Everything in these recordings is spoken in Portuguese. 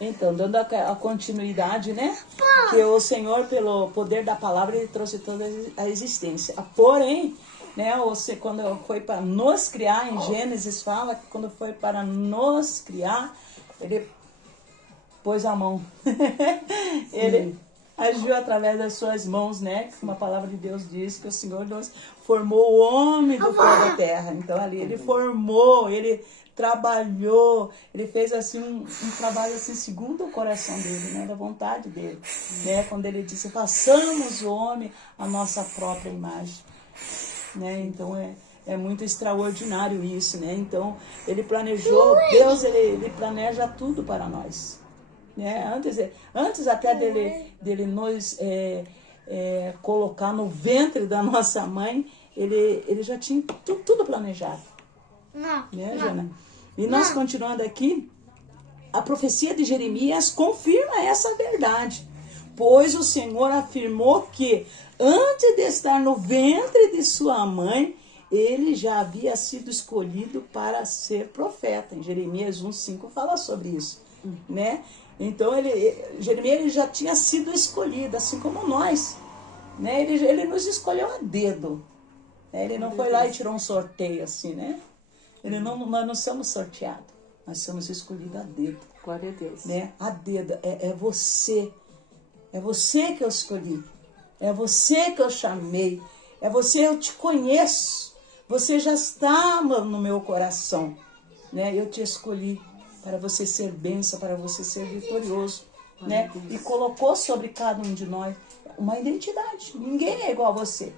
Então, dando a continuidade, né? Que o Senhor, pelo poder da palavra, Ele trouxe toda a existência. Porém, né, quando foi para nos criar, em Gênesis fala que quando foi para nos criar, Ele pôs a mão. Ele agiu através das suas mãos, né? Como a palavra de Deus diz, que o Senhor Deus formou o homem do pó da terra. Então, ali, Ele formou, Ele trabalhou, ele fez assim um trabalho assim segundo o coração dele, né, da vontade dele, né, quando ele disse, façamos o homem a nossa própria imagem, né, então é muito extraordinário isso, né, então ele planejou, Deus ele planeja tudo para nós, né, antes até dele nos colocar no ventre da nossa mãe, ele já tinha tudo planejado. Né, Jana? E nós continuando aqui, a profecia de Jeremias confirma essa verdade. Pois o Senhor afirmou que antes de estar no ventre de sua mãe, ele já havia sido escolhido para ser profeta. Em Jeremias 1:5 fala sobre isso, né? Então Jeremias ele já tinha sido escolhido, assim como nós, né? Ele nos escolheu a dedo, né? Ele não foi lá e tirou um sorteio assim, né? Nós não somos sorteados, nós somos escolhidos a dedo. Glória a Deus. Né? A dedo, é você. É você que eu escolhi. É você que eu chamei. É você, eu te conheço. Você já está no meu coração. Né? Eu te escolhi para você ser bênção, para você ser vitorioso. Né? E colocou sobre cada um de nós uma identidade. Ninguém é igual a você.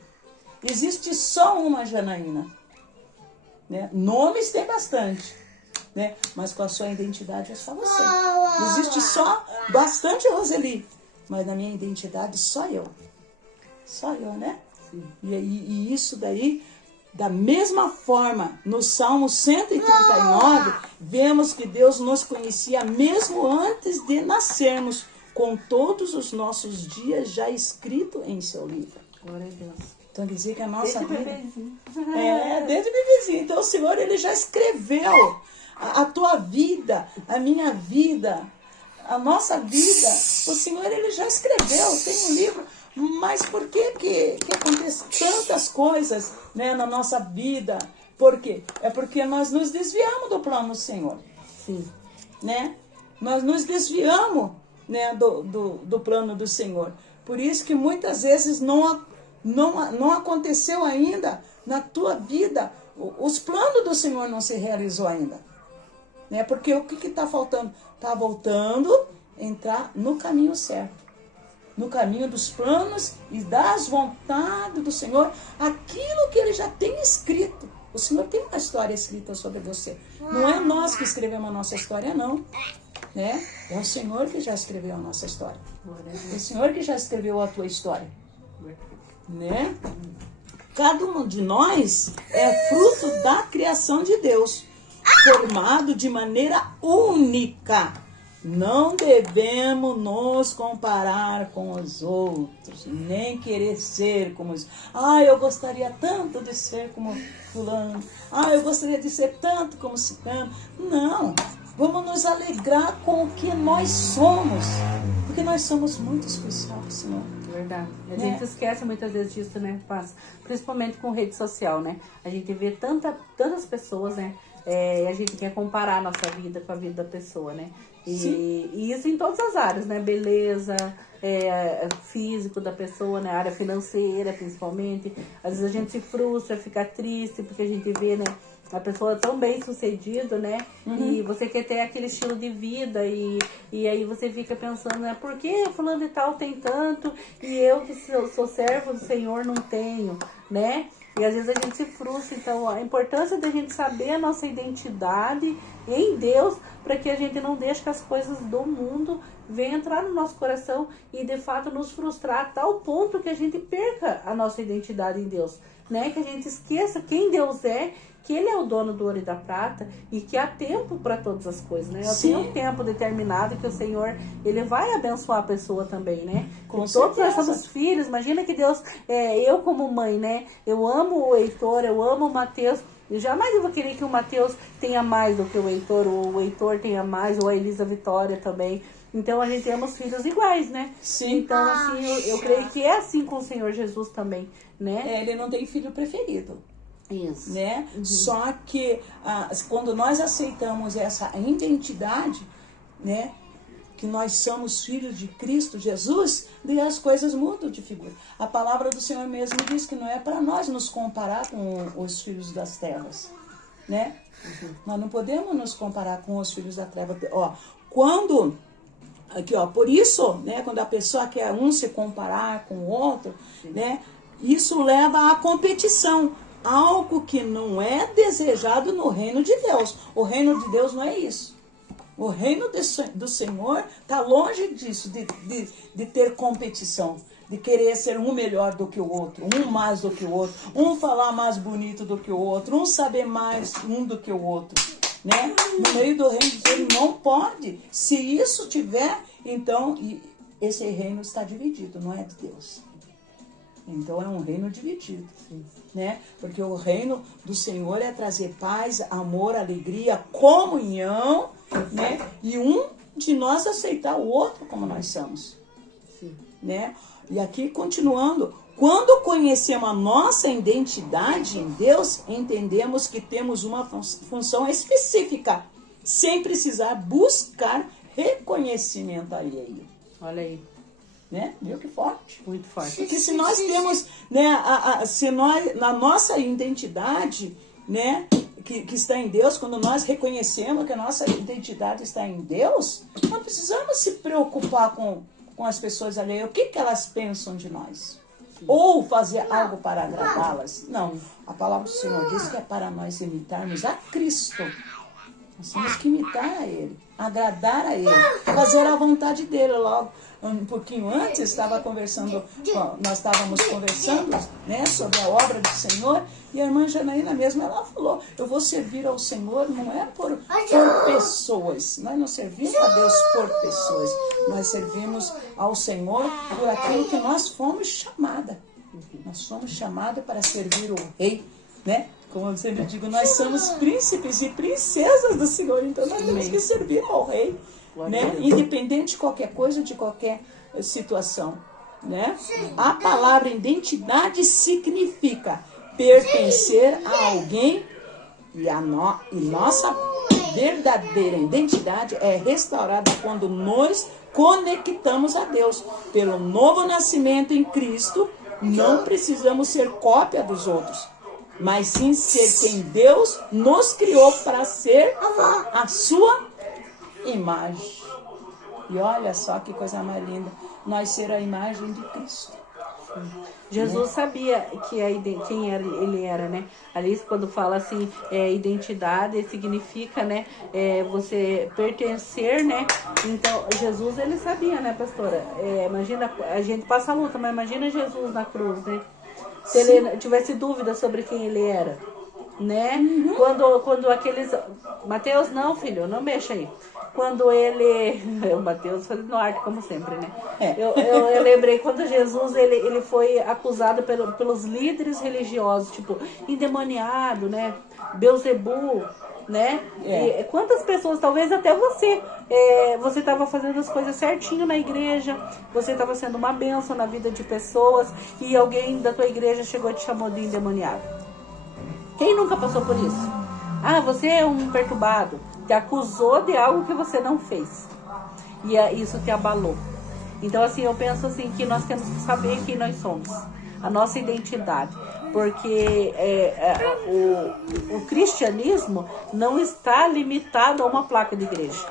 Existe só uma Janaína. Né? Nomes tem bastante, né? Mas com a sua identidade é só você. Existe só bastante Roseli, mas na minha identidade só eu, né? E isso daí, da mesma forma, no Salmo 139, vemos que Deus nos conhecia mesmo antes de nascermos, com todos os nossos dias já escrito em seu livro. Glória a Deus. Então quer dizer que a nossa desde vida... bebezinho. Desde bebezinho. Então o Senhor, Ele já escreveu a tua vida, a minha vida, a nossa vida. O Senhor, Ele já escreveu, tem um livro. Mas por que acontece tantas coisas, né, na nossa vida? Por quê? É porque nós nos desviamos do plano do Senhor. Sim. Né? Nós nos desviamos, né, do plano do Senhor. Por isso que muitas vezes não aconteceu ainda na tua vida, os planos do Senhor não se realizou ainda, né? Porque o que está faltando? Está voltando a entrar no caminho certo, no caminho dos planos e das vontades do Senhor, aquilo que Ele já tem escrito. O Senhor tem uma história escrita sobre você. Não é nós que escrevemos a nossa história, não, né? É o Senhor que já escreveu a nossa história. É o Senhor que já escreveu a tua história. Né? Cada um de nós é fruto da criação de Deus, formado de maneira única. Não devemos nos comparar com os outros, nem querer ser como os... eu gostaria tanto de ser como fulano. Eu gostaria de ser tanto como ciclano. Não, vamos nos alegrar com o que nós somos, porque nós somos muito especiais, Senhor. Verdade. A gente esquece muitas vezes disso, né, Paz? Principalmente com rede social, né? A gente vê tantas pessoas, né? A gente quer comparar a nossa vida com a vida da pessoa, né? E isso em todas as áreas, né? Beleza, físico da pessoa, né? Área financeira, principalmente. Às vezes a gente se frustra, fica triste, porque a gente vê, né? A pessoa tão bem sucedida, né? E você quer ter aquele estilo de vida e aí você fica pensando, né? Por que fulano de tal tem tanto e eu que sou servo do Senhor não tenho, né? E às vezes a gente se frustra. Então a importância da gente saber a nossa identidade em Deus, para que a gente não deixe que as coisas do mundo venham entrar no nosso coração e de fato nos frustrar a tal ponto que a gente perca a nossa identidade em Deus, né? Que a gente esqueça quem Deus é, que Ele é o dono do ouro e da prata e que há tempo para todas as coisas, né? Tem um tempo determinado que o Senhor, Ele vai abençoar a pessoa também, né? Todos nós somos filhos. Imagina que Deus, eu como mãe, né? Eu amo o Heitor, eu amo o Mateus, Eu jamais vou querer que o Mateus tenha mais do que o Heitor, ou o Heitor tenha mais, ou a Elisa Vitória também. Então a gente temos filhos iguais, né? Sim. Então, assim, eu creio que é assim com o Senhor Jesus também, né? Ele não tem filho preferido. Isso. Né? Só que quando nós aceitamos essa identidade, né, que nós somos filhos de Cristo Jesus, daí as coisas mudam de figura. A palavra do Senhor mesmo diz que não é para nós nos comparar com os filhos das trevas, né? Nós não podemos nos comparar com os filhos da treva. Ó, quando aqui, ó, por isso, né, quando a pessoa quer um se comparar com o outro, né, isso leva à competição. Algo que não é desejado no reino de Deus. O reino de Deus não é isso. O reino do Senhor está longe disso, de ter competição, de querer ser um melhor do que o outro, um mais do que o outro, um falar mais bonito do que o outro, um saber mais um do que o outro. Né? No meio do reino de Deus não pode. Se isso tiver, então esse reino está dividido, não é de Deus. Então é um reino dividido, né? Porque o reino do Senhor é trazer paz, amor, alegria, comunhão, né? E um de nós aceitar o outro como nós somos, né? E aqui continuando, quando conhecemos a nossa identidade em Deus, entendemos que temos uma função específica, sem precisar buscar reconhecimento alheio. Olha aí. Né? Viu que forte? Muito forte. Porque se nós temos, né, se nós, na nossa identidade, né, que está em Deus, quando nós reconhecemos que a nossa identidade está em Deus, não precisamos se preocupar com as pessoas alheias, o que elas pensam de nós. Ou fazer algo para agradá-las. Não, a palavra do Senhor diz que é para nós imitarmos a Cristo. Nós temos que imitar a Ele, agradar a Ele, fazer a vontade dEle. Logo, um pouquinho antes, nós estávamos conversando, né, sobre a obra do Senhor, e a irmã Janaína mesmo, ela falou, eu vou servir ao Senhor, não é por pessoas, nós não servimos a Deus por pessoas, nós servimos ao Senhor por aquilo que nós fomos chamadas. Nós somos chamados para servir o Rei, né? Como eu sempre digo, nós somos príncipes e princesas do Senhor, então nós temos que servir ao Rei, né? Independente de qualquer coisa, de qualquer situação, né? A palavra identidade significa pertencer a alguém e nossa verdadeira identidade é restaurada quando nos conectamos a Deus. Pelo novo nascimento em Cristo, não precisamos ser cópia dos outros, mas sim ser quem Deus nos criou para ser a sua imagem. E olha só que coisa mais linda, nós ser a imagem de Cristo. Jesus sabia quem ele era, né? Ali quando fala assim, identidade significa, né, você pertencer, né? Então Jesus ele sabia, né, pastora? Imagina, a gente passa a luta, mas imagina Jesus na cruz, né? Se ele tivesse dúvida sobre quem ele era, né? Quando aqueles... Mateus, não, filho, não mexa aí. Quando ele... O Mateus foi no arte, como sempre, né? Eu lembrei, quando Jesus ele foi acusado pelos líderes religiosos, tipo, endemoniado, né? Beuzebu, né? E quantas pessoas, talvez até você estava fazendo as coisas certinho na igreja, você estava sendo uma bênção na vida de pessoas e alguém da tua igreja chegou e te chamou de endemoniado. Quem nunca passou por isso? Ah, você é um perturbado. Te acusou de algo que você não fez. E isso te abalou. Então, assim, eu penso assim, que nós temos que saber quem nós somos. A nossa identidade. Porque o cristianismo não está limitado a uma placa de igreja.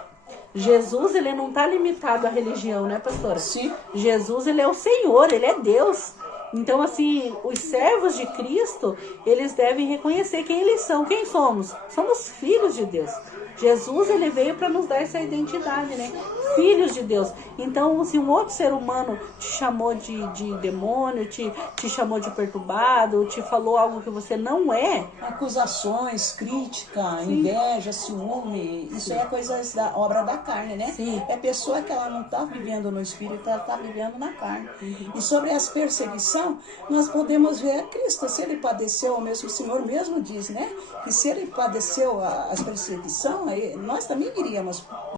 Jesus, ele não está limitado à religião, né, pastora? Sim. Jesus, ele é o Senhor, ele é Deus. Então, assim, os servos de Cristo, eles devem reconhecer quem eles são. Quem somos? Somos filhos de Deus. Jesus, ele veio para nos dar essa identidade, né? Filhos de Deus. Então, se um outro ser humano te chamou de demônio, te chamou de perturbado, te falou algo que você não é... Acusações, crítica, inveja, ciúme, isso é coisas da obra da carne, né? Sim. É pessoa que ela não está vivendo no espírito, ela está vivendo na carne. E sobre as perseguições, perseguição, nós podemos ver Cristo. Se ele padeceu, o mesmo Senhor mesmo diz, né? Que se ele padeceu as perseguições, nós também iríamos